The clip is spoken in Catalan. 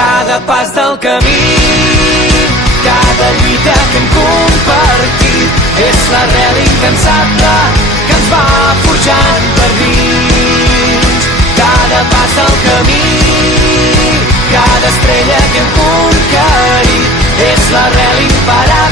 Cada pas del camí, cada lluita que hem compartit és l'arrel incansable que ens va forjant per dins. Cada pas del camí, cada estrella que hem conquerit és l'arrel imparable